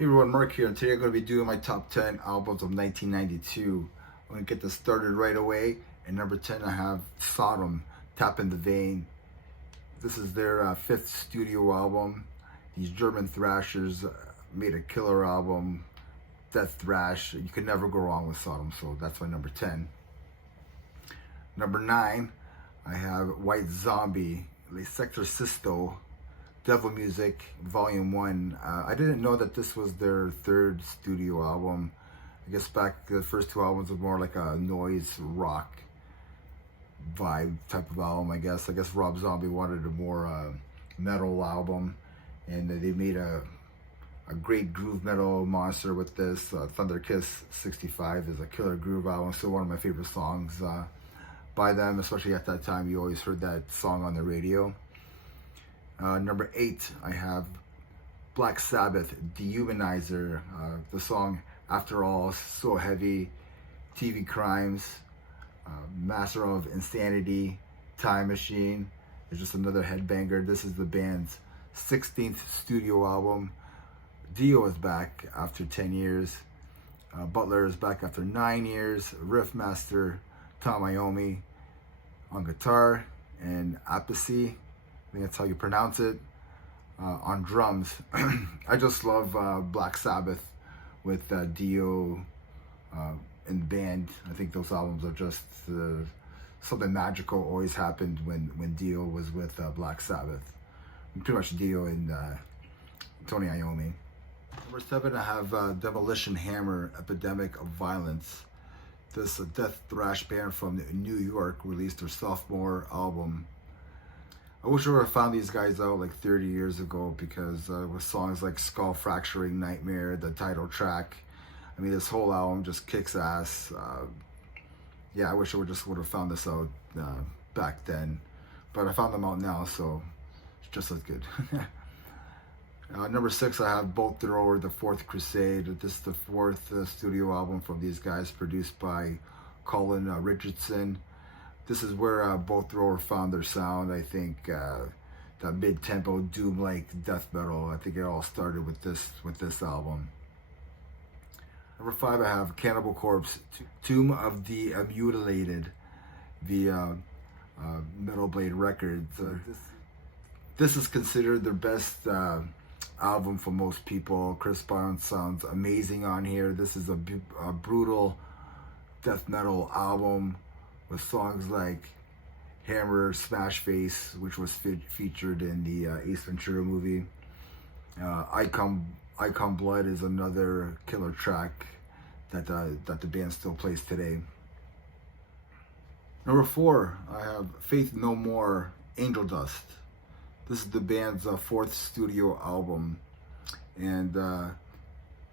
Hey everyone, Mark here, and today I'm going to be doing my top 10 albums of 1992. I'm going to get this started right away. And number 10, I have Sodom, Tap in the Vein. This is their fifth studio album. These German thrashers made a killer album, death thrash. You could never go wrong with Sodom, so that's my number 10. Number 9, I have White Zombie, Le Sexorcisto, Devil Music, Volume 1. I didn't know that this was their third studio album. I guess back the first two albums were more like a noise rock vibe type of album, I guess. Rob Zombie wanted a more metal album, and they made a great groove metal monster with this. Thunder Kiss 65 is a killer groove album, still one of my favorite songs by them, especially at that time. You always heard that song on the radio. Number 8, I have Black Sabbath, Dehumanizer. The song After All, so heavy. TV Crimes, Master of Insanity, Time Machine is just another headbanger. This is the band's 16th studio album. Dio is back after 10 years. Butler is back after 9 years. Riff Master Tom Iommi on guitar, and Appice, I think that's how you pronounce it, on drums. I just love Black Sabbath with Dio in the band. I think those albums are just something magical always happened when Dio was with Black Sabbath. And pretty much Dio and Tony Iommi. Number 7, I have Demolition Hammer, Epidemic of Violence. This death thrash band from New York released their sophomore album. I wish I would have found these guys out like 30 years ago, because with songs like Skull Fracturing Nightmare, the title track, I mean, this whole album just kicks ass. Yeah, I wish I would have found this out back then, but I found them out now, so it's just as good. Number 6, I have Bolt Thrower, The Fourth Crusade. This is the fourth studio album from these guys, produced by Colin Richardson. This is where Bolt Thrower found their sound. I think that mid-tempo doom-like death metal. I think it all started with this album. Number 5, I have Cannibal Corpse, Tomb of the Mutilated, via Metal Blade Records. This is considered their best album for most people. Chris Barnes sounds amazing on here. This is a brutal death metal album with songs like Hammer, Smash Face, which was featured in the Ace Ventura movie. Icon Blood is another killer track that the band still plays today. Number 4, I have Faith No More, Angel Dust. This is the band's fourth studio album, and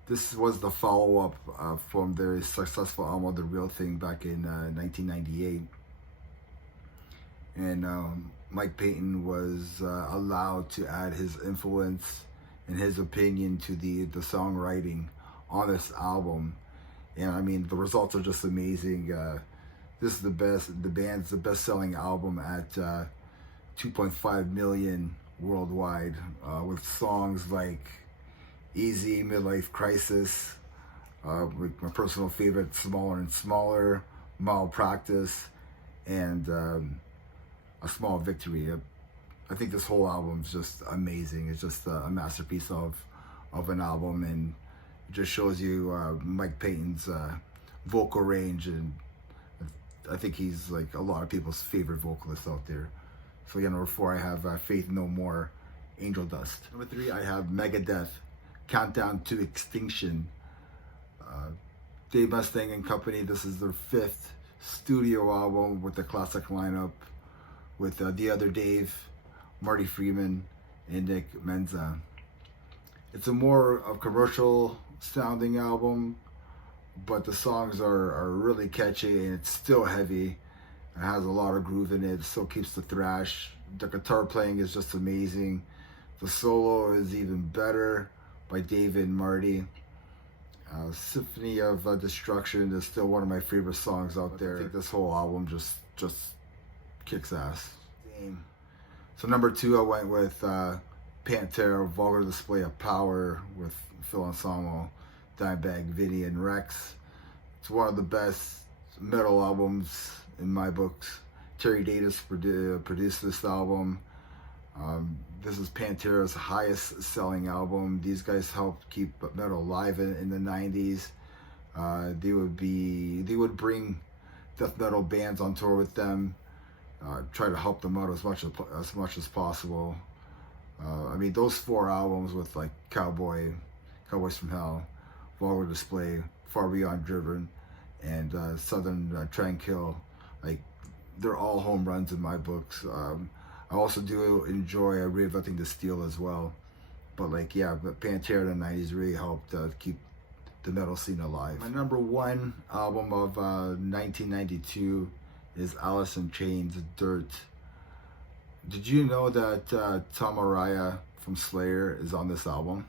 this was the follow-up from their successful album, The Real Thing, back in 1998. And Mike Payton was allowed to add his influence and his opinion to the songwriting on this album. And I mean, the results are just amazing. This is the band's best-selling album at 2.5 million worldwide, with songs like Easy, Midlife Crisis, with my personal favorite, Smaller and Smaller, Malpractice, and A Small Victory. I think this whole album is just amazing. It's just a masterpiece of an album, and it just shows you Mike Payton's vocal range, and I think he's like a lot of people's favorite vocalist out there. So yeah, number 4, I have Faith No More, Angel Dust. Number 3, I have Megadeth, Countdown to Extinction. Dave Mustaine and Company, this is their 5th studio album with the classic lineup with The Other Dave, Marty Freeman, and Nick Menza. It's a more of commercial sounding album, but the songs are really catchy, and it's still heavy. It has a lot of groove in it, still keeps the thrash. The guitar playing is just amazing. The solo is even better by Dave and Marty. Symphony of Destruction is still one of my favorite songs out there. I think this whole album just kicks ass. So number 2, I went with Pantera, Vulgar Display of Power with Phil Anselmo, Dimebag, Vinny, and Rex. It's one of the best metal albums in my books. Terry Davis produced this album. This is Pantera's highest selling album. These guys helped keep metal alive in the 90s. They would bring death metal bands on tour with them, try to help them out as much as possible. I mean, those 4 albums with like Cowboys from Hell, Vulgar Display, Far Beyond Driven, and Southern Tranquil, like they're all home runs in my books. I also do enjoy Reinventing the Steel as well, but like yeah, but Pantera in the 90s really helped keep the metal scene alive. My number 1 album of 1992 is Allison Changes, Dirt. Did you know that Tom Araya from Slayer is on this album?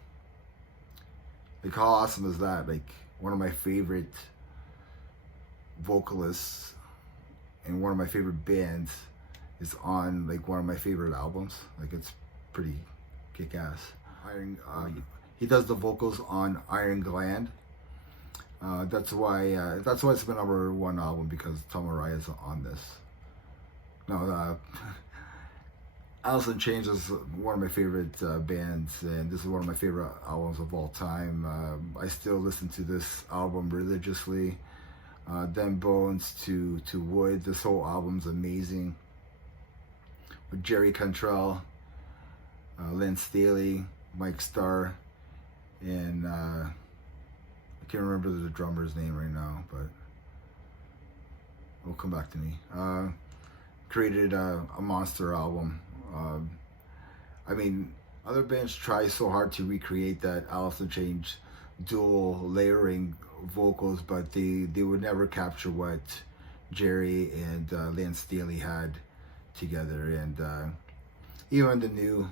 Like, how awesome is that? Like, one of my favorite vocalists and one of my favorite bands is on like one of my favorite albums. Like, it's pretty kick-ass. He does the vocals on Iron Gland. That's why it's my number 1 album, because Tom Araya is on this. No, Allison Changes is one of my favorite bands, and this is one of my favorite albums of all time. I still listen to this album religiously. Them Bones to Wood. This whole album's amazing. With Jerry Cantrell, Len Staley, Mike Starr, and I can't remember the drummer's name right now, but it'll come back to me. Created a monster album. I mean, other bands try so hard to recreate that Allison Changes dual layering vocals, but they would never capture what Jerry and Lance Staley had together. And even the new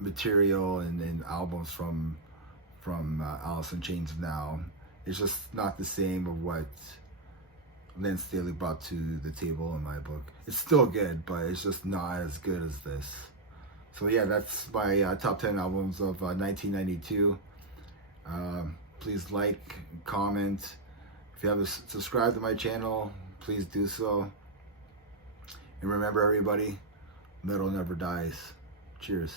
material and albums from Allison Changes now, it's just not the same of what Lance Staley brought to the table in my book. It's still good, but it's just not as good as this. So yeah, that's my top 10 albums of 1992. Please like, comment. If you haven't subscribed to my channel, please do so. And remember, everybody, metal never dies. Cheers.